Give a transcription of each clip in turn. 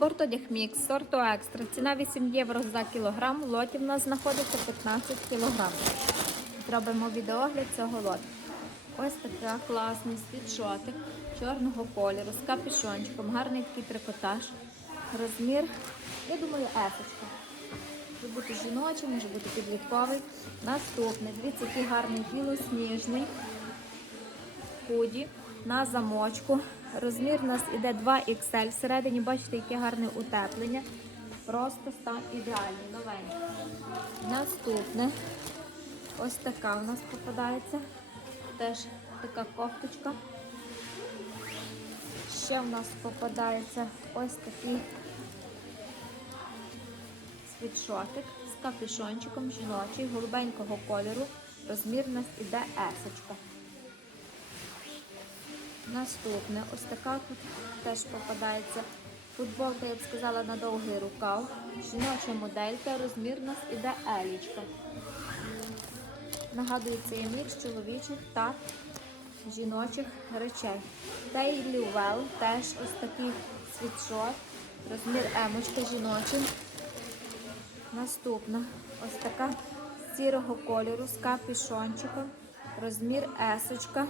Спортодяг мікс, сорту екстра. Ціна 8 євро за кілограм. Лоті в нас знаходиться 15 кілограм. Зробимо відеогляд цього лоту. Ось такий класний світшотик чорного кольору з капюшончиком. Гарний такий трикотаж. Розмір, я думаю, ефочка. Може бути жіночий, може бути підлітковий. Наступний. Дивіться, який гарний білосніжний худі на замочку. Розмір у нас іде 2XL. Всередині бачите, яке гарне утеплення. Просто стан ідеальний, новенький. Наступне. Ось така у нас попадається. Теж така кофточка. Ще в нас попадається ось такий світшотик з капюшончиком жіночий, голубенького кольору. Розмір у нас іде есочка. Наступне, ось така теж попадається футболка, я б сказала, на довгий рукав. Жіноча моделька, розмір у нас іде елічка. Нагадую, це є мікс чоловічих та жіночих речей. Daily Well теж ось такий світшот, розмір емочка жіночий. Наступна ось така сірого кольору з капюшончиком, розмір есочка.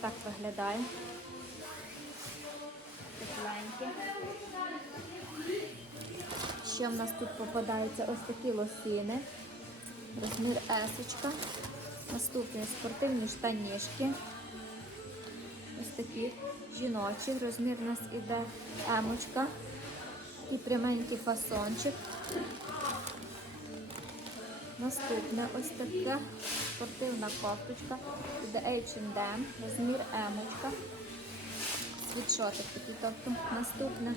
Так виглядає. Тепленьке. Ще в нас тут попадаються ось такі лосини. Розмір есочка. Наступні спортивні штанішки. Ось такі жіночі. Розмір у нас іде емочка. І пряменький фасончик. Наступне ось така спортивна кофточка від H&M, розмір емочка. Світшотик такий. Тобто наступне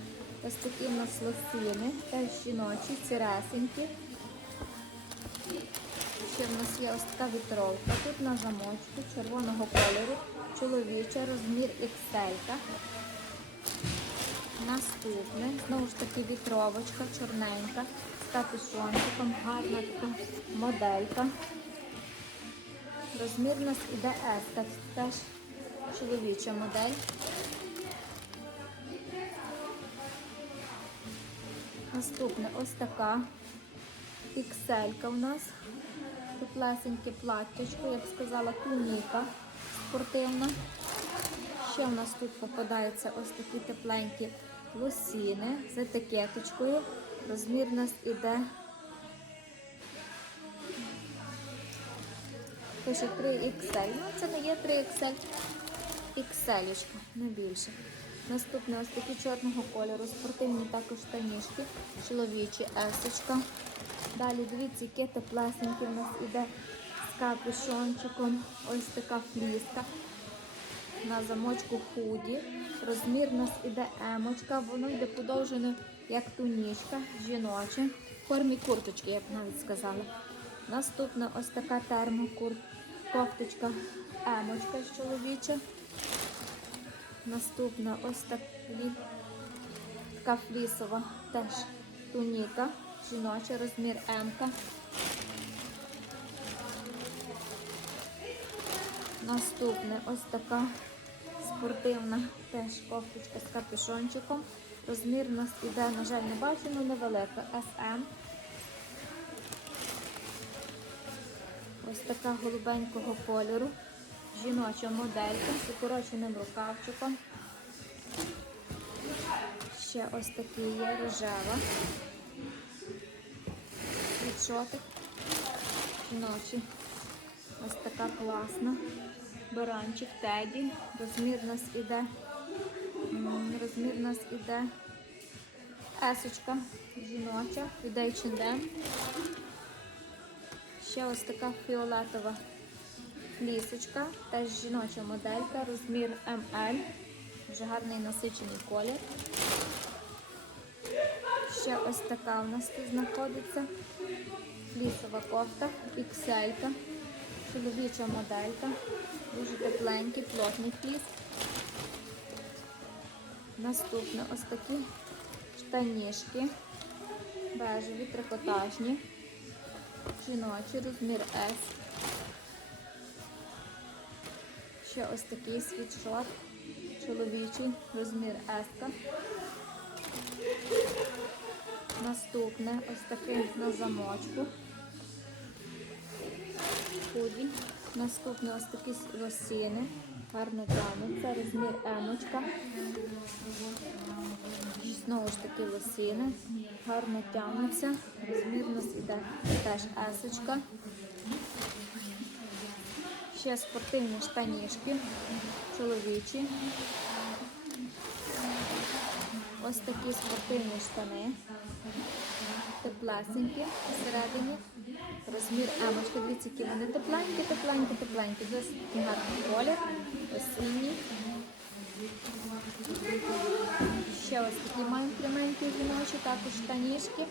ось такі в нас лосини, теж жіночі, ціресенькі. Ще в нас є ось така вітровка. Тут на замочку червоного кольору, чоловіча, розмір XL. Наступне, знову ж таки, вітровочка, чорненька, з капюшончиком, гарна така моделька. Розмір у нас іде S, теж чоловіча модель. Наступне ось така XL у нас. Теплесеньке платтячко, я б сказала, туніка спортивна. Ще у нас тут попадаються ось такі тепленькі лосіни з етикеточкою. Розмір у нас іде пише 3XL. Ну, це не є 3XL, XL, не більше. Наступне ось такі чорного кольору, спортивні також штанішки, чоловічі есочка. Далі дивіться, яке теплесеньке у нас іде з капюшончиком. Ось така фліска на замочку худі. Розмір у нас іде емочка, воно йде подовжено, як тунічка, жіноче. В формі курточки, я б навіть сказала. Наступна ось така термокур, кофточка емочка чоловіча. Наступна ось така флісова теж туніка, жіноча, розмір М. Наступне ось така спортивна теж кофточка з капюшончиком. Розмір у нас іде, на жаль, не бачу, невелика SM. Ось така голубенького кольору. Жіноча моделька з укороченим рукавчиком. Ще ось такий є рожева. Світшотик. Жіночий. Ось така класна. Баранчик Теді. Розмір у нас іде. Розмір у нас іде есочка жіноча від H&M. Ще ось така фіолетова флісочка, теж жіноча моделька, розмір ML. Вже гарний насичений колір. Ще ось така у нас тут знаходиться. Флісова кофта, XL. Чоловіча моделька. Дуже тепленький, плотний фліс. Наступне ось такі штанішки. Бежеві, трикотажні. Жіночі, розмір S. Ще ось такий світшот чоловічий, розмір S. Наступне ось такий на замочку. Худі. Наступне ось такі лосіни. Гарно тягнуться. Розмір емочка. Знову ж таки лосіни. Гарно тягнуться. Розмір у нас іде теж есочка. Ще спортивні штанішки. Чоловічі. Ось такі спортивні штани. Теплесенькі всередині. Розмір емочки. Дивіться, які вони тепленькі, тепленькі, тепленькі. Досить гарний колір. Осінній. Ще ось такі маємо пряменькі жіночі, також штанішки.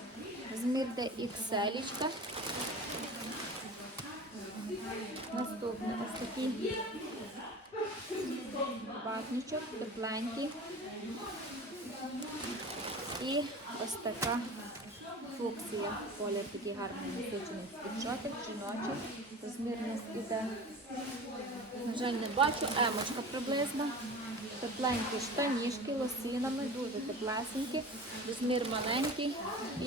Розмір де XL. Наступне ось такий батничок, тепленький. І ось така фуксія. Колір такий гарний насичений світшотик, жіночий. Розмір у нас іде. На жаль, не бачу, емочка приблизно. Тепленькі штанішки, лосінами, дуже теплесенькі. Розмір маленький.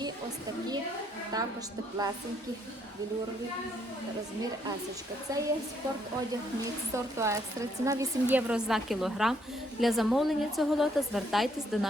І ось такі також теплесенькі, велюрові. Розмір есочка. Це є спорт одяг мікс сорту екстра. Ціна 8 євро за кілограм. Для замовлення цього лота звертайтесь до нас.